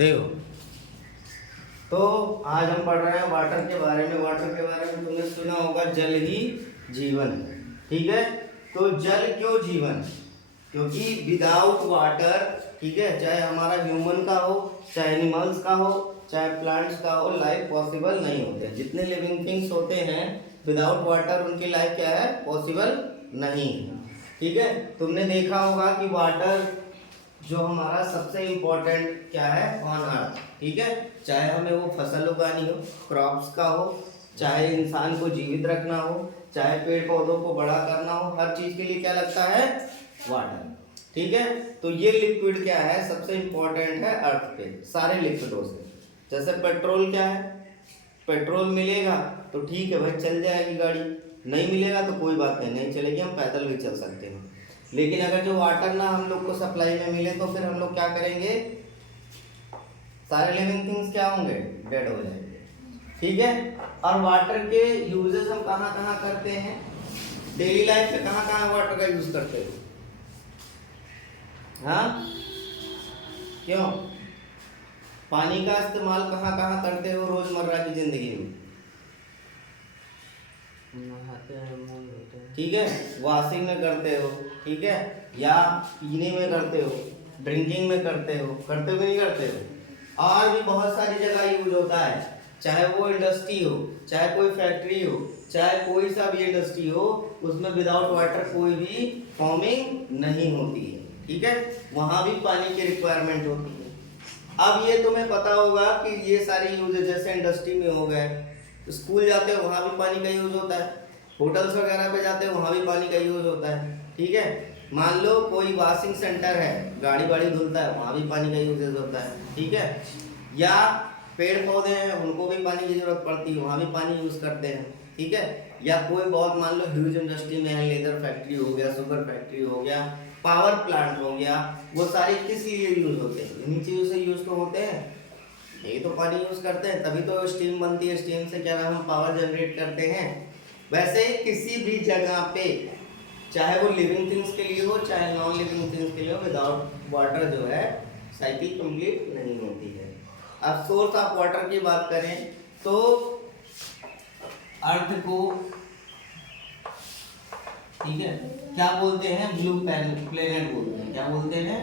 देखो, तो आज हम पढ़ रहे हैं वाटर के बारे में। वाटर के बारे में तुमने सुना होगा, जल ही जीवन है। ठीक है, तो जल क्यों जीवन? क्योंकि विदाउट वाटर, ठीक है, चाहे हमारा ह्यूमन का हो, चाहे एनिमल्स का हो, चाहे प्लांट्स का हो, लाइफ पॉसिबल नहीं होते। जितने लिविंग थिंग्स होते हैं विदाउट वाटर उनकी लाइफ क्या है, पॉसिबल नहीं है। ठीक है, तुमने देखा होगा कि वाटर जो हमारा सबसे इम्पोर्टेंट क्या है ऑन अर्थ। ठीक है, चाहे हमें वो फसल उगानी हो, क्रॉप्स का हो, चाहे इंसान को जीवित रखना हो, चाहे पेड़ पौधों को बड़ा करना हो, हर चीज के लिए क्या लगता है, वाटर। ठीक है, तो ये लिक्विड क्या है, सबसे इम्पोर्टेंट है अर्थ पे सारे लिक्विडों से। जैसे पेट्रोल क्या है, पेट्रोल मिलेगा तो ठीक है भाई, चल जाएगी गाड़ी, नहीं मिलेगा तो कोई बात नहीं, नहीं चलेगी, हम पैदल भी चल सकते हैं। लेकिन अगर जो वाटर ना हम लोग को सप्लाई में मिले तो फिर हम लोग क्या करेंगे, सारे लिविंग थिंग्स क्या होंगे, डेड हो जाएंगे। ठीक है, और वाटर के यूजेस हम कहाँ कहाँ करते हैं, डेली लाइफ में कहाँ कहाँ वाटर का यूज करते हो? हाँ, क्यों? पानी का इस्तेमाल कहाँ कहाँ करते हो रोजमर्रा की जिंदगी में? ठीक है, वॉशिंग में करते हो, ठीक है, या पीने में करते हो, ड्रिंकिंग में करते हो नहीं करते हो? और भी बहुत सारी जगह यूज होता है, चाहे वो इंडस्ट्री हो, चाहे कोई फैक्ट्री हो, चाहे कोई सा भी इंडस्ट्री हो, उसमें विदाउट वाटर कोई भी फॉर्मिंग नहीं होती है। ठीक है, वहां भी पानी की रिक्वायरमेंट होती है। अब ये तुम्हें पता होगा कि ये सारी यूज जैसे इंडस्ट्री में हो गए, स्कूल जाते हो वहाँ भी पानी का यूज होता है, होटल्स वगैरह पे जाते हो वहाँ भी पानी का यूज होता है। ठीक है, मान लो कोई वॉशिंग सेंटर है, गाड़ी वाड़ी धुलता है, वहाँ भी पानी का यूज होता है। ठीक है, या पेड़ पौधे हैं उनको भी पानी की जरूरत पड़ती है, वहाँ भी पानी यूज करते हैं। ठीक है, या कोई बहुत मान लो ह्यूज इंडस्ट्री में है, लेदर फैक्ट्री हो गया, शुगर फैक्ट्री हो गया, पावर प्लांट हो गया, वो सारे किस लिए यूज होते हैं, इन्हीं चीज़ों से यूज तो होते हैं, यही तो पानी यूज करते हैं, तभी तो स्टीम बनती है, स्टीम से क्या नाम हम पावर जनरेट करते हैं। वैसे किसी भी जगह पे, चाहे वो लिविंग थिंग्स के लिए हो, चाहे नॉन लिविंग थिंग्स के लिए हो, विदाउट वाटर जो है साइकिल कंप्लीट नहीं होती है। अब सोर्स ऑफ वाटर की बात करें तो अर्थ को, ठीक है, क्या बोलते हैं, ब्लू प्लेनेट बोलते हैं। क्या बोलते हैं?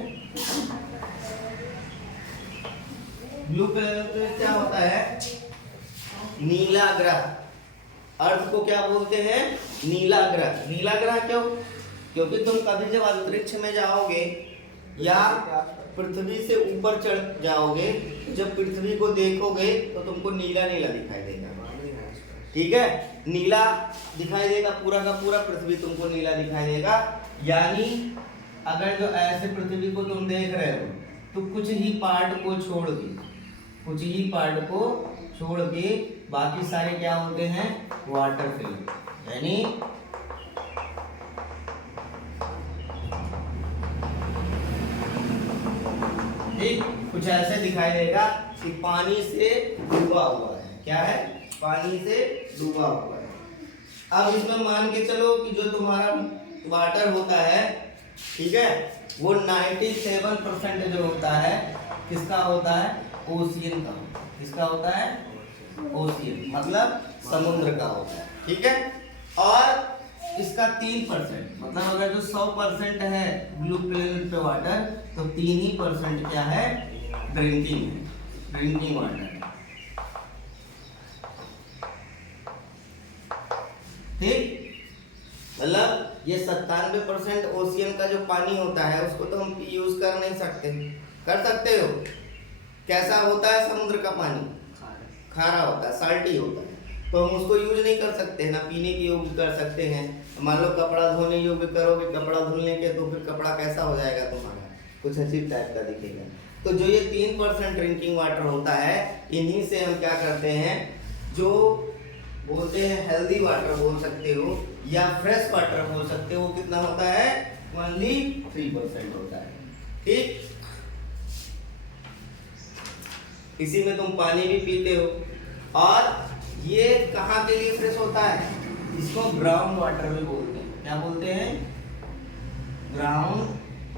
ब्लू प्लेनेट क्या होता है, नीला ग्रह। अर्थ को क्या बोलते हैं, नीला ग्रह। नीला ग्रह क्यों? क्योंकि तुम कभी जब अंतरिक्ष में जाओगे या पृथ्वी से ऊपर चढ़ जाओगे, जब पृथ्वी को देखोगे तो तुमको नीला नीला दिखाई देगा। ठीक है, नीला दिखाई देगा, पूरा का पूरा पृथ्वी तुमको नीला दिखाई देगा। यानी अगर जो ऐसे पृथ्वी को तुम देख रहे हो तो कुछ ही पार्ट को छोड़ के बाकी सारे क्या होते हैं, वाटर फिल्म। यानी ठीक कुछ ऐसे दिखाई देगा कि पानी से डूबा हुआ है। क्या है? पानी से डूबा हुआ है। अब इसमें मान के चलो कि जो तुम्हारा वाटर होता है, ठीक है, वो 97% जो होता है किसका होता है, ओशियन का। किसका होता है? ओशियन, मतलब समुद्र का होता है। ठीक है, और इसका 3%, मतलब अगर जो 100% है ब्लू प्लेनेट पे वाटर, तो 3% क्या है, ड्रिंकिंग वाटर। ठीक, मतलब ये 97% ओशियन का जो पानी होता है उसको तो हम यूज कर नहीं सकते। कर सकते हो? कैसा होता है समुद्र का पानी? खारा होता है, साल्टी होता है, तो हम उसको यूज नहीं कर सकते, ना पीने के योग्य कर सकते हैं। मान लो कपड़ा धोने योग्य करोगे, कपड़ा धुलने के, तो फिर कपड़ा कैसा हो जाएगा तुम्हारा, कुछ अजीब टाइप का दिखेगा। तो जो ये 3% ड्रिंकिंग वाटर होता है, इन्हीं से हम क्या करते हैं, जो बोलते हैं हेल्दी वाटर बोल सकते हो या फ्रेश वाटर बोल सकते हो, वो कितना होता है, ओनली 3% होता है। ठीक, इसी में तुम पानी भी पीते हो। और ये कहाँ के लिए फ्रेश होता है, इसको ग्राउंड वाटर भी बोलते हैं। क्या बोलते हैं? Ground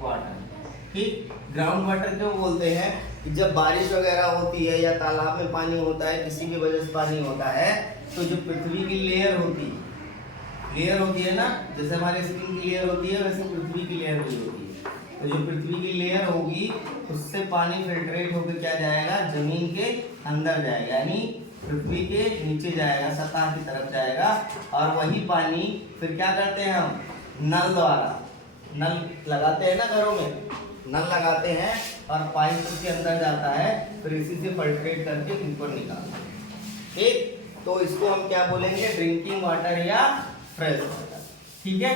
water. ठीक। ग्राउंड वाटर क्यों बोलते हैं कि जब बारिश वगैरह होती है या तालाब में पानी होता है, किसी भी वजह से पानी होता है, तो जो पृथ्वी की लेयर होती है ना, जैसे हमारे स्किन की लेयर होती है वैसे पृथ्वी की लेयर भी होती है। तो जो पृथ्वी की लेयर होगी उससे पानी फिल्ट्रेट होकर क्या जाएगा, जमीन के अंदर जाएगा, यानी पृथ्वी के नीचे जाएगा, सतह की तरफ जाएगा। और वही पानी फिर क्या करते हैं हम, नल द्वारा, नल लगाते हैं ना घरों में, नल लगाते हैं और पाइप उसके अंदर जाता है, फिर इसी से फिल्ट्रेट करके ऊपर निकालते हैं। ठीक, तो इसको हम क्या बोलेंगे, ड्रिंकिंग वाटर या फ्रेश वाटर। ठीक है,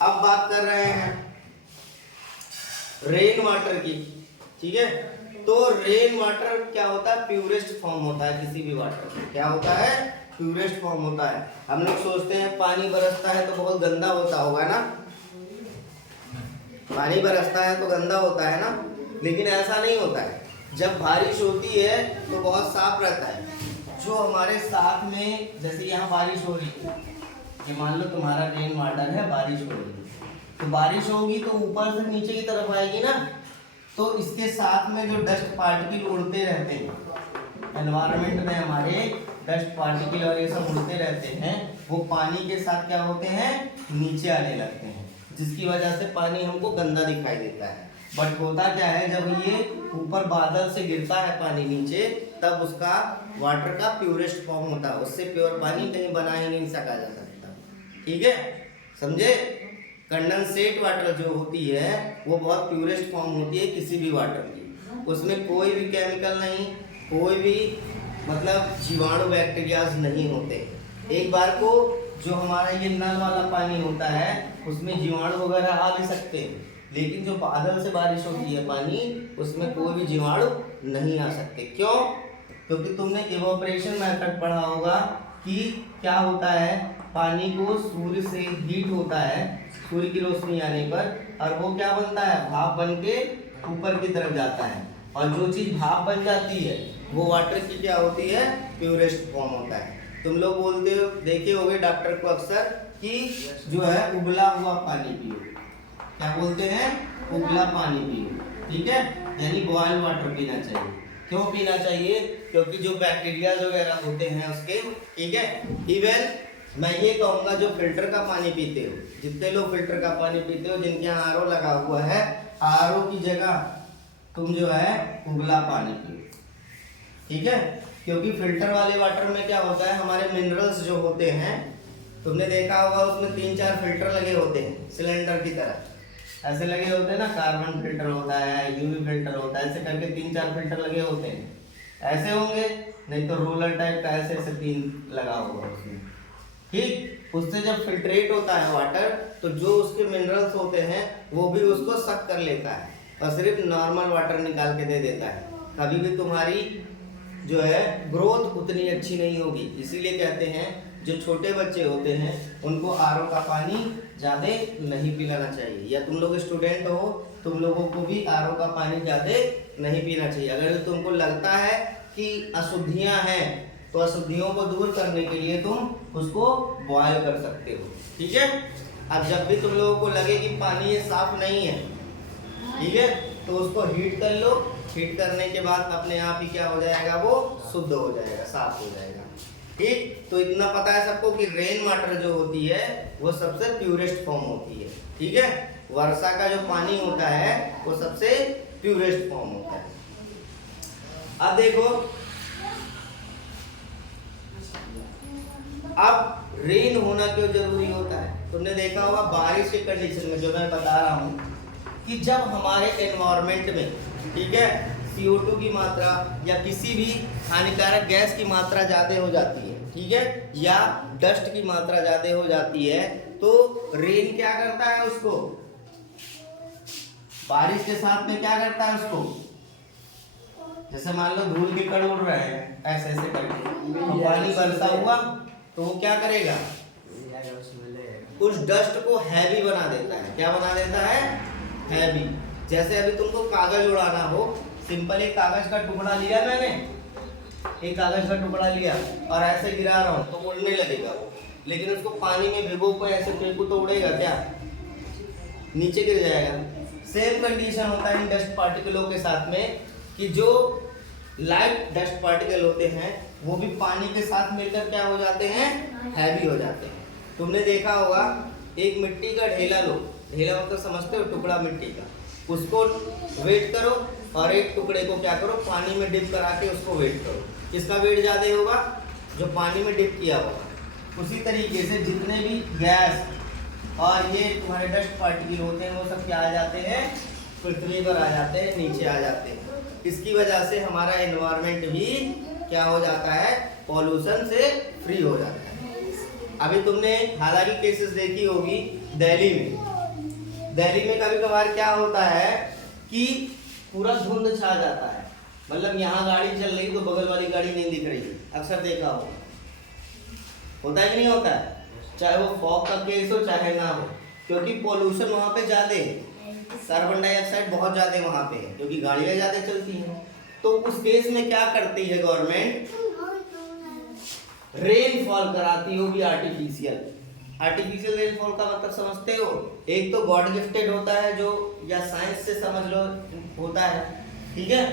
अब बात कर रहे हैं रेन वाटर की। ठीक है, तो रेन वाटर क्या होता है, प्यूरेस्ट फॉर्म होता है किसी भी वाटर का। क्या होता है, प्यूरेस्ट फॉर्म होता है। हम लोग सोचते हैं पानी बरसता है तो बहुत गंदा होता होगा ना, पानी बरसता है तो गंदा होता है ना, लेकिन ऐसा नहीं होता है। जब बारिश होती है तो बहुत साफ रहता है। जो हमारे साथ में, जैसे यहाँ बारिश हो रही है, ये मान लो तुम्हारा रेन वाटर है, बारिश हो रही है, तो बारिश होगी तो ऊपर से नीचे की तरफ आएगी ना, तो इसके साथ में जो डस्ट पार्टिकल उड़ते रहते हैं, एनवायरनमेंट में हमारे डस्ट पार्टिकल और ये सब उड़ते रहते हैं, वो पानी के साथ क्या होते हैं, नीचे आने लगते हैं, जिसकी वजह से पानी हमको गंदा दिखाई देता है। बट होता क्या है, जब ये ऊपर बादल से गिरता है पानी नीचे, तब उसका वाटर का प्योरेस्ट फॉर्म होता है। उससे प्योर पानी कहीं बना ही नहीं सका जा सकता। ठीक है, समझे। कंडेंसेट वाटर जो होती है वो बहुत प्योरेस्ट फॉर्म होती है किसी भी वाटर की। उसमें कोई भी केमिकल नहीं, कोई भी मतलब जीवाणु बैक्टीरियाज नहीं होते। एक बार को जो हमारा ये नल वाला पानी होता है उसमें जीवाणु वगैरह आ भी सकते हैं, लेकिन जो बादल से बारिश होती है पानी, उसमें कोई भी जीवाणु नहीं आ सकते। क्यों? क्योंकि तुमने इवोपरेशन मेथड पढ़ा होगा कि क्या होता है, पानी को सूर्य से हीट होता है, सूर्य की रोशनी आने पर, और वो क्या बनता है, भाप बन के ऊपर की तरफ जाता है। और जो चीज़ भाप बन जाती है वो वाटर की क्या होती है, प्योरेस्ट फॉर्म होता है। तुम लोग बोलते हो, देखे होगे डॉक्टर को अक्सर कि जो है उबला हुआ पानी पियो। क्या बोलते हैं, उबला पानी पियो। ठीक है, यानी बॉयल वाटर पीना चाहिए। क्यों पीना चाहिए? क्योंकि जो बैक्टीरिया वगैरह होते हैं उसके, ठीक है। इवन मैं ये कहूँगा जो फिल्टर का पानी पीते हो, जितने लोग फिल्टर का पानी पीते हो, जिनके यहाँ आरओ लगा हुआ है, आरओ की जगह तुम जो है उबला पानी पियो। ठीक है, क्योंकि फिल्टर वाले वाटर में क्या होता है, हमारे मिनरल्स जो होते हैं, तुमने देखा होगा उसमें 3-4 फिल्टर लगे होते हैं सिलेंडर की तरह, ऐसे लगे होते हैं ना, कार्बन फिल्टर होता है, यूवी फिल्टर होता है, ऐसे करके 3-4 फिल्टर लगे होते हैं। ऐसे होंगे, नहीं तो रोलर टाइप का ऐसे ऐसे 3 लगा होगा उसमें। ठीक, उससे जब फिल्ट्रेट होता है वाटर, तो जो उसके मिनरल्स होते हैं वो भी उसको सक कर लेता है और सिर्फ नॉर्मल वाटर निकाल के दे देता है। कभी भी तुम्हारी जो है ग्रोथ उतनी अच्छी नहीं होगी। इसीलिए कहते हैं जो छोटे बच्चे होते हैं उनको आरओ का पानी ज़्यादा नहीं पिलाना चाहिए, या तुम लोग स्टूडेंट हो, तुम लोगों को भी आरओ का पानी ज़्यादा नहीं पीना चाहिए। अगर तुमको लगता है कि अशुद्धियाँ हैं तो अशुद्धियों को दूर करने के लिए तुम उसको बॉयल कर सकते हो। ठीक है, अब जब भी तुम लोगों को लगे कि पानी ये साफ नहीं है, ठीक है, तो उसको हीट कर लो। हीट करने के बाद अपने आप ही क्या हो जाएगा, वो शुद्ध हो जाएगा, साफ हो जाएगा। ठीक, तो इतना पता है सबको कि रेन वाटर जो होती है वो सबसे प्यूरेस्ट फॉर्म होती है। ठीक है, वर्षा का जो पानी होता है वो सबसे प्यूरेस्ट फॉर्म होता है। अब देखो, अब रेन होना क्यों जरूरी होता है। तुमने देखा होगा बारिश के कंडीशन में, जो मैं बता रहा हूँ कि जब हमारे एनवायरनमेंट में, ठीक है, CO2 की मात्रा या किसी भी हानिकारक गैस की मात्रा ज़्यादा हो जाती है, ठीक है, या डस्ट की मात्रा ज़्यादा हो जाती है, तो रेन क्या करता है, उसको बारिश के साथ में क्या करता है, उसको जैसे मान लो धूल के कण उड़ रहे हैं ऐसे ऐसे करके, पानी बरसा हुआ तो वो क्या करेगा, उस डस्ट को हैवी बना देता है। क्या बना देता है, हैवी। जैसे अभी तुमको कागज उड़ाना हो, सिंपल एक कागज का टुकड़ा लिया मैंने, एक कागज का टुकड़ा लिया और ऐसे गिरा रहा हूँ तो उड़ने लगेगा, लेकिन उसको पानी में भिगो को ऐसे फेंकू तो उड़ेगा क्या, नीचे गिर जाएगा। सेम कंडीशन होता है इन डस्ट पार्टिकलों के साथ में कि जो लाइट डस्ट पार्टिकल होते हैं वो भी पानी के साथ मिलकर क्या हो जाते हैं, हैवी हो जाते हैं। तुमने देखा होगा एक मिट्टी का ढेला लो, ढेला मतलब समझते हो, टुकड़ा मिट्टी का, उसको वेट करो और एक टुकड़े को क्या करो, पानी में डिप करा के उसको वेट करो। किसका वेट ज़्यादा होगा, जो पानी में डिप किया होगा। उसी तरीके से जितने भी गैस और ये तुम्हारे डस्ट पार्टिकल होते हैं वो सब क्या आ जाते हैं, पृथ्वी पर आ जाते हैं, नीचे आ जाते हैं। इसकी वजह से हमारा एनवायरनमेंट भी क्या हो जाता है, पॉल्यूशन से फ्री हो जाता है। अभी तुमने हालांकि केसेस देखी होगी दिल्ली में कभी कभार क्या होता है कि पूरा धुंध छा जाता है, मतलब यहाँ गाड़ी चल रही तो बगल वाली गाड़ी नहीं दिख रही, अक्सर देखा होता है कि नहीं होता है, चाहे वो फॉग का केस हो चाहे ना हो, क्योंकि पॉल्यूशन वहाँ पे ज्यादा है, कार्बन डाइऑक्साइड बहुत ज्यादा वहाँ पे है, क्योंकि गाड़ियाँ ज्यादा चलती हैं। तो उस केस में क्या करती है गवर्नमेंट, रेनफॉल कराती होगी आर्टिफिशियल रेनफॉल का मतलब समझते हो, एक तो गॉड गिफ्टेड होता है जो, या साइंस से समझ लो होता है, ठीक है,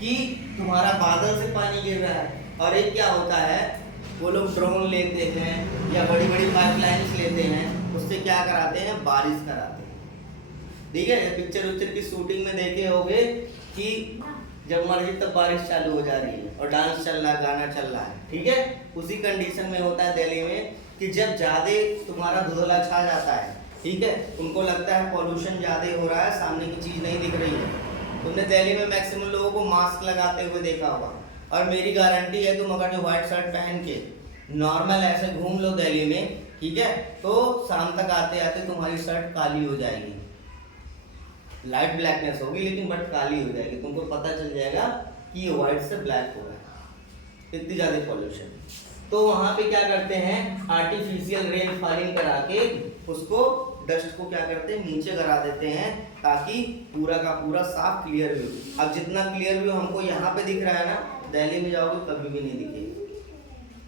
कि तुम्हारा बादल से पानी गिर रहा है, और एक क्या होता है, वो लोग ड्रोन लेते हैं या बड़ी बड़ी पाइपलाइंस लेते हैं, उससे क्या कराते हैं, बारिश कराते हैं। ठीक है, पिक्चर की शूटिंग में देखे होंगे कि जब मर्जी तब बारिश चालू हो जा रही है और डांस चल रहा है, गाना चल रहा है, ठीक है। उसी कंडीशन में होता है दिल्ली में कि जब ज्यादा तुम्हारा धुंधला छा जाता है, ठीक है, उनको लगता है पॉल्यूशन ज्यादा हो रहा है, सामने की चीज नहीं दिख रही है। तुमने दिल्ली में मैक्सिमम लोगों को मास्क लगाते हुए देखा होगा, और मेरी गारंटी है तुम अगर जो व्हाइट शर्ट पहन के नॉर्मल ऐसे घूम लो दिल्ली में, ठीक है, तो शाम तक आते आते तुम्हारी शर्ट काली हो जाएगी, लाइट ब्लैकनेस होगी लेकिन बट काली हो जाएगी, तुमको पता चल जाएगा कि ये व्हाइट से ब्लैक हो रहा है, इतनी ज़्यादा पॉल्यूशन। तो वहाँ पे क्या करते हैं, आर्टिफिशियल रेन फॉलिंग करा के उसको डस्ट को क्या करते हैं, नीचे करा देते हैं, ताकि पूरा का पूरा साफ क्लियर व्यू। अब जितना क्लियर व्यू हमको यहाँ पे दिख रहा है ना, दिल्ली में जाओगे कभी भी नहीं दिखेगा,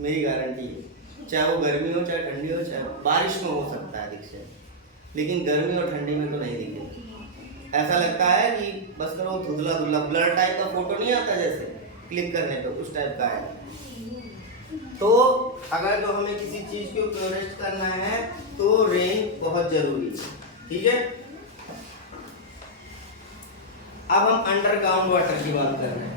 मेरी गारंटी है। चाहे वो गर्मी हो चाहे ठंडी हो, चाहे बारिश में हो सकता है दिख जाए, लेकिन गर्मी और ठंडी में तो नहीं दिखेगा। ऐसा लगता है कि बस करो धुंधला धुंधला ब्लर टाइप का फोटो नहीं आता जैसे क्लिक करने पे, उस टाइप का है। तो अगर जो हमें किसी चीज को प्योरेस्ट करना है तो रेन बहुत जरूरी है, ठीक है। अब हम अंडरग्राउंड वाटर की बात कर रहे हैं।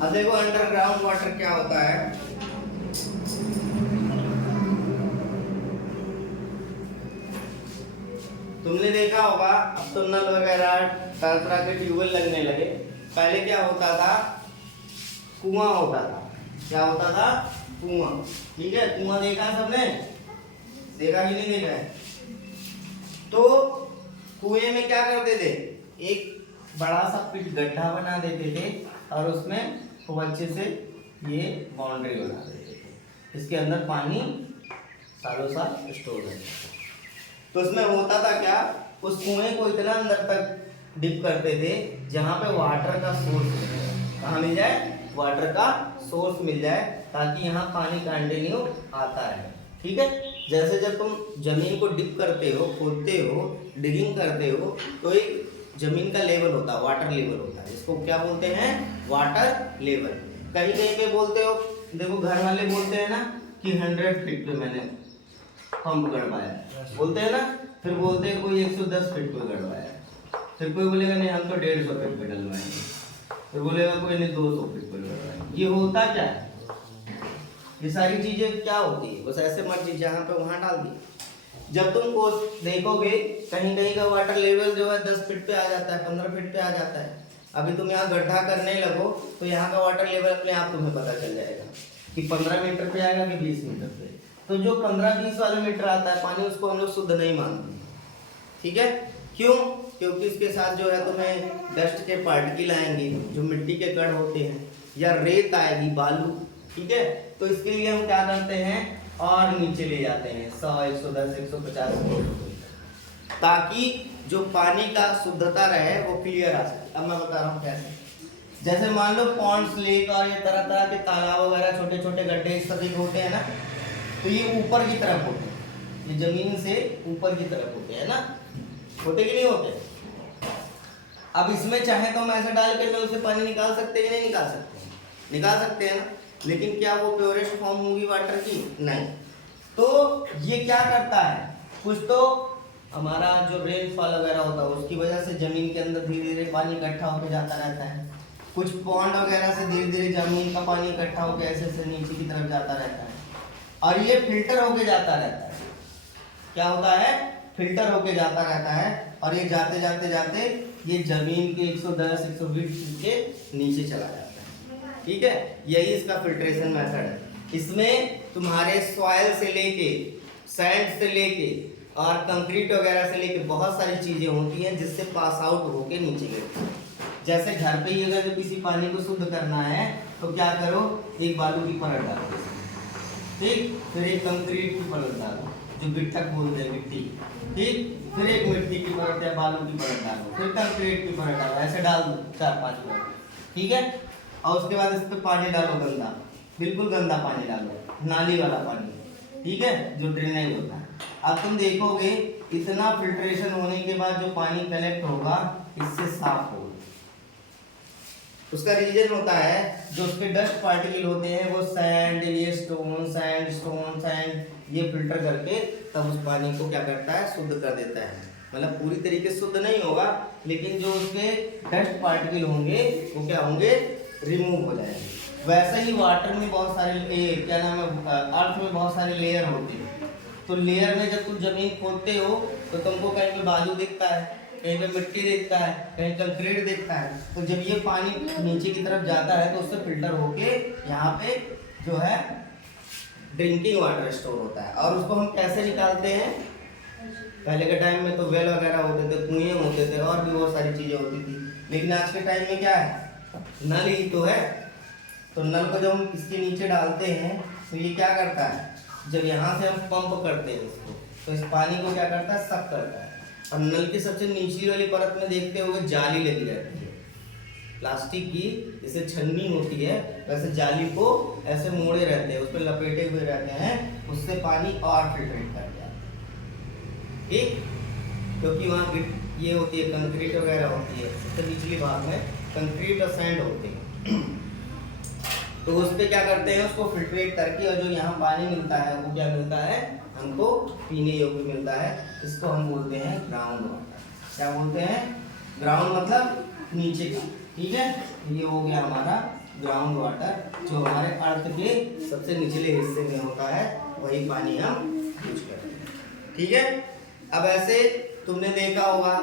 अब देखो अंडरग्राउंड वाटर क्या होता है। तुमने देखा होगा अब तो नल वगैरह तरह तरह के ट्यूबवेल लगने लगे। पहले क्या होता था, कुआं होता था। क्या होता था, कुआं। ठीक है, कुआं देखा है सबने, देखा कि नहीं देखा है? तो कुएं में क्या करते थे, एक बड़ा सा पिट गड्ढा बना देते थे और उसमें खूब अच्छे से ये बाउंड्री बना देते थे। इसके अंदर पानी सालों साल स्टोर रहता है। तो उसमें होता था क्या, उस कुएं को इतना अंदर तक डिप करते थे जहाँ पे वाटर का सोर्स मिल जाए। कहाँ मिल जाए? वाटर का सोर्स मिल जाए, ताकि यहाँ पानी कंटिन्यू आता रहे। ठीक है, जैसे जब तुम जमीन को डिप करते हो, खोदते हो, डिगिंग करते हो, तो एक जमीन का लेवल होता है, वाटर लेवल होता है, इसको क्या बोलते हैं? Water level. कहीं कहीं पे बोलते हो, देखो घर वाले बोलते हैं ना कि 100 फीट पे मैंने पंप गड़वाया, बोलते हैं ना। फिर बोलते हैं कोई 110 फीट पे गड़वाया, फिर कोई बोलेगा नहीं हम तो 150 फीट पे डलवाएंगे, फिर बोलेगा कोई नहीं 200 फीट पे गड़वाएंगे। ये होता क्या है? ये सारी चीजें क्या होती है? बस ऐसे मर्जी जहाँ पे वहाँ डाल दी। जब तुम को देखोगे कहीं कहीं का वाटर लेवल जो है 10 फीट पे आ जाता है, 15 फीट पे आ जाता है। अभी तुम यहाँ गड्ढा करने लगो तो यहाँ का वाटर लेवल अपने आप तुम्हें पता चल जाएगा कि 15 मीटर पे आएगा कि 20 मीटर पे। तो जो 15-20 वाले मीटर आता है पानी, उसको हम लोग शुद्ध नहीं मानते। ठीक है, क्यों? क्योंकि इसके साथ जो है तुम्हें डस्ट के पार्टिकल आएंगे, जो मिट्टी के कण होते हैं, या रेत आएगी, बालू। ठीक है, तो इसके लिए हम क्या करते हैं, और नीचे ले जाते हैं 100, 110, 150 फीट, ताकि जो पानी का शुद्धता रहे वो क्लियर आ सके। अब मैं बता रहा हूँ कैसे। जैसे मान लो पॉन्ड्स, लेक और ये तरह तरह के तालाब वगैरह, छोटे छोटे गड्ढे इस तरह के होते हैं ना, तो ये ऊपर की तरफ होते हैं, ये जमीन से ऊपर की तरफ होते हैं ना, होते कि नहीं होते? अब इसमें चाहे तो हम ऐसे डाल के नल से पानी निकाल सकते हैं कि नहीं निकाल सकते? निकाल सकते हैं ना, लेकिन क्या वो प्योरेस्ट फॉर्म होगी वाटर की? नहीं। तो ये क्या करता है, कुछ तो हमारा जो रेनफॉल वगैरह होता है उसकी वजह से जमीन के अंदर धीरे धीरे पानी इकट्ठा होकर जाता रहता है, कुछ पॉन्ड वगैरह से धीरे धीरे जमीन का पानी इकट्ठा होकर ऐसे ऐसे नीचे की तरफ जाता रहता है, और ये फिल्टर होके जाता रहता है। क्या होता है? फिल्टर होके जाता रहता है, और ये जाते जाते जाते ये जमीन के 110, 120 फीट के नीचे चला जाता है। ठीक है, यही इसका फिल्ट्रेशन मेथड है। इसमें तुम्हारे सॉइल से लेके, सैंड से लेके और कंक्रीट वगैरह से लेके बहुत सारी चीजें होती हैं जिससे पास आउट होके नीचे गिरती है। जैसे घर पे ही अगर किसी पानी को शुद्ध करना है तो क्या करो, एक बालू की परत डालो, ठीक, फिर एक कंक्रीट की परत डालो, जो गिट्ठक बोलते हैं, मिट्टी, ठीक, फिर एक मिट्टी की परत या बालू की परत डालो, फिर कंक्रीट की परत डालो, ऐसे डाल दो 4-5 परत। ठीक है, और उसके बाद इस पे पानी डालो, गंदा, बिल्कुल गंदा पानी डालो, नाली वाला पानी, ठीक है, जो ड्रेनेज होता है। अब तुम देखोगे इतना फिल्ट्रेशन होने के बाद जो पानी कलेक्ट होगा इससे साफ होगा। उसका रीजन होता है जो उसके डस्ट पार्टिकल होते हैं वो सैंड, ये स्टोन, सैंड ये फिल्टर करके तब उस पानी को क्या करता है, शुद्ध कर देता है। मतलब पूरी तरीके से शुद्ध नहीं होगा, लेकिन जो उसके डस्ट पार्टिकल होंगे वो क्या होंगे, रिमूव हो जाएंगे। वैसे ही वाटर में बहुत सारे क्या नाम है, अर्थ में बहुत सारे लेयर होते हैं। तो लेयर में जब तुम जमीन खोदते हो तो तुमको कहीं पे बालू दिखता है, कहीं पे मिट्टी दिखता है, कहीं कंक्रीट दिखता है। तो जब ये पानी नीचे की तरफ जाता है तो उससे फिल्टर होके यहाँ पे जो है ड्रिंकिंग वाटर स्टोर होता है। और उसको हम कैसे निकालते हैं? पहले के टाइम में तो वेल वगैरह होते थे, कुएं होते थे, और भी बहुत सारी चीजें होती थी। लेकिन आज के टाइम में क्या है, नल ही तो है। तो नल को जब हम इसके नीचे डालते हैं तो ये क्या करता है, जब यहाँ से हम पंप करते हैं इसको, तो इस पानी को क्या करता है, सक करता है। और नल की सबसे निचली वाली परत में देखते होगे जाली लगी रहती है प्लास्टिक की, जैसे छन्नी होती है वैसे जाली को ऐसे मोड़े रहते हैं, उस पर लपेटे हुए रहते हैं, उससे पानी और फिल्ट्रेट करते हैं। ठीक, क्योंकि वहाँ ये होती है कंक्रीट वगैरह होती है, सबसे निचली भाग में कंक्रीट और सैंड होते हैं। तो उस पर क्या करते हैं, उसको फिल्ट्रेट करके, और जो यहाँ पानी मिलता है वो क्या मिलता है, हमको पीने योग्य मिलता है। इसको हम बोलते हैं ग्राउंड वाटर। क्या बोलते हैं? ग्राउंड मतलब नीचे का। ठीक है, ये हो गया हमारा ग्राउंड वाटर, जो हमारे अर्थ के सबसे निचले हिस्से में होता है, वही पानी हम यूज करते हैं। ठीक है, अब ऐसे तुमने देखा होगा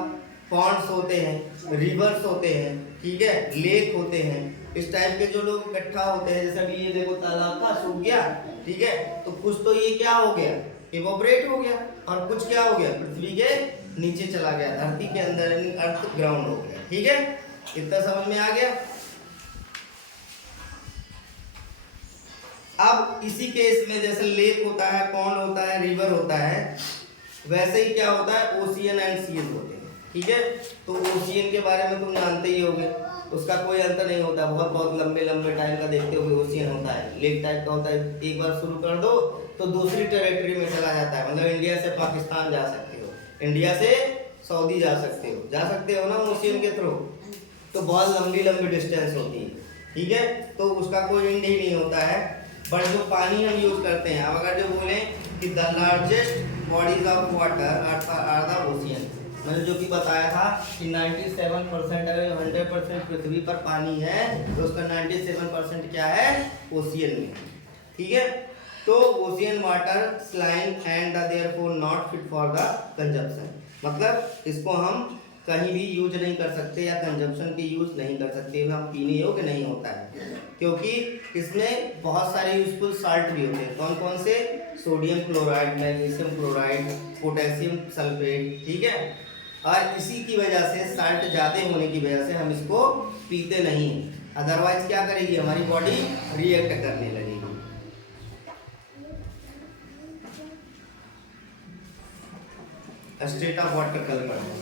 पॉन्ड्स होते हैं, रिवर्स होते हैं, ठीक है, लेक होते हैं, इस टाइप के जो लोग इकट्ठा होते हैं। जैसे अभी ये देखो तालाब का सूख गया, ठीक है, तो कुछ तो ये क्या हो गया, इवोपरेट हो गया, और कुछ क्या हो गया, पृथ्वी के नीचे चला गया, धरती के अंदर, यानी अर्थ ग्राउंड हो गया। ठीक है, इतना समझ में आ गया। अब अब इसी केस में जैसे लेक होता है, पॉन्ड होता है, रिवर होता है, वैसे ही क्या होता है, ओशियन एंड सीज होते हैं। ठीक है, तो ओशियन के बारे में तुम जानते ही होगे, उसका कोई अंतर नहीं होता, बहुत बहुत लंबे लंबे टाइम का देखते हुए ओशियन होता है। लेक टाइप का होता है, एक बार शुरू कर दो तो दूसरी टेरिटरी में चला जाता है, मतलब इंडिया से पाकिस्तान जा सकते हो, इंडिया से सऊदी जा सकते हो ना ओशियन के थ्रू, तो बहुत लंबी लंबी डिस्टेंस होती है। ठीक है, तो उसका कोई एंड ही नहीं होता है। बट जो पानी हम यूज करते हैं, अब अगर जो बोले कि the largest bodies of water are the ocean, मैंने जो कि बताया था कि 97% अगर 100% पृथ्वी पर पानी है तो उसका 97% क्या है, ओशियन में। ठीक है, तो ocean water saline and therefore not fit for the consumption, मतलब इसको हम कहीं भी यूज नहीं कर सकते या कंजप्शन के यूज नहीं कर सकते, हम पीने योग्य नहीं होता है, क्योंकि इसमें बहुत सारे यूजफुल साल्ट भी होते हैं। कौन कौन से, sodium chloride, magnesium chloride, potassium sulphate. ठीक है, और इसी की वजह से साल्ट ज़्यादा होने की वजह से हम इसको पीते नहीं, अदरवाइज क्या करेगी, हमारी बॉडी रिएक्ट करने लगेगी। स्टेट ऑफ वाटर कल पढ़ना।